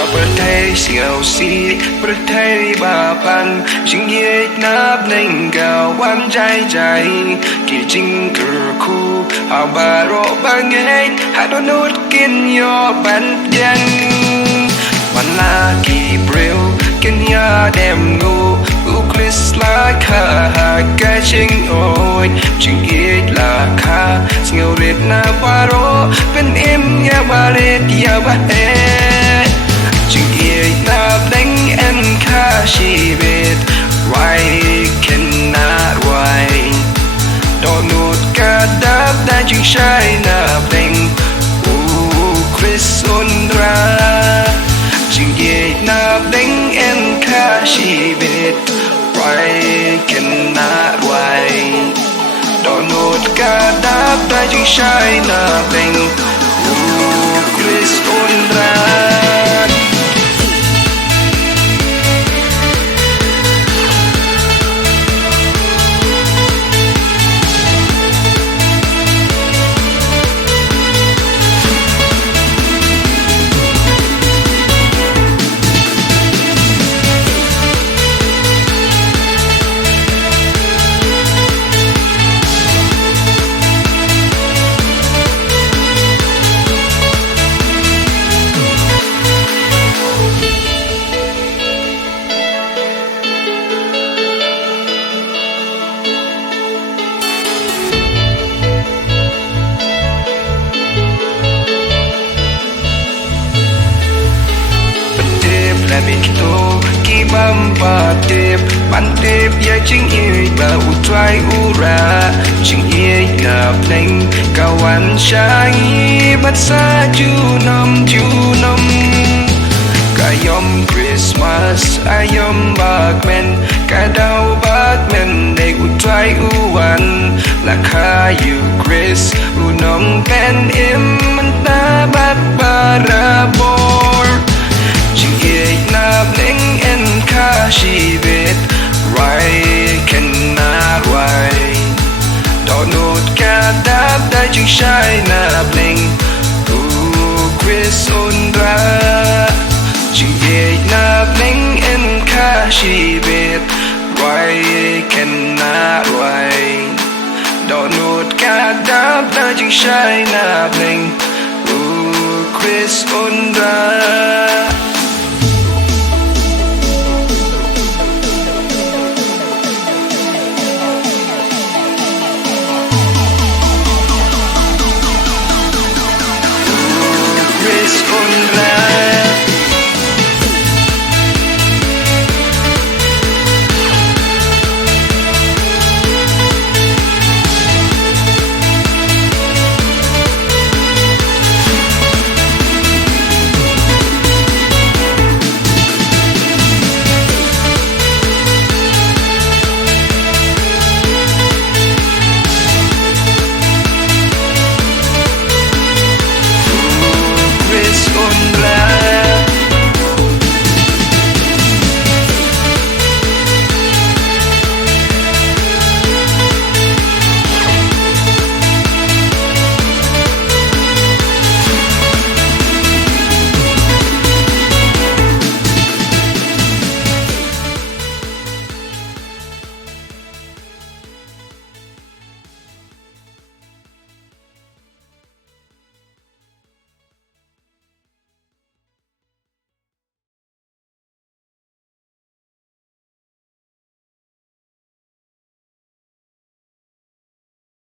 าวประเทศเสียวสีประเทศบาปันจึงเย็ดนับหนึ่งกาวันใจกี่จริงคือคู่เอาบาโรบางเงยหาโดนุดกินยอบันยันวันลากี่เปรียวกินยาแดมงูอุคลิสลาคาหากะชิงโอยจึงเย็ดลาคาเสียวเร็ดนาบาโรเป็นอิมยาบาเรดยาบาเอจึงเย็ดนับหนึ่งเอ็นคาชีวิตไว้ขนาดไว้โดนนูดกระดับได้จึงใช้นับหนึ่งคริสอุนราจึงเย็ดนับหนึ่งเอ็นคาชีวิตไว้ขนาดไว้โดนนูดกระดับได้จึงใช้นับหนึ่งคริสอุนราKi bamba tip pantip ya ching i ba utrai ura ching i ngap neng kawan shangi bat sa chu nom kayom Christmas ayom bakmen kadau bakmen de utrai uwan la khayu Chris unom pen im manta bat baraborจึงเอกนับหนึ่งเอ็นค่าชีวิตไว้ขนาดไว้โดนนูดกระดับได้จึงใช้นับหนึ่งคริสอุนราจึงเอกนับหนึ่งเอ็นค่าชีวิตไว้ขนาดไว้โดนนูดกระดับได้จึงใช้นับหนึ่งคริสอุนรา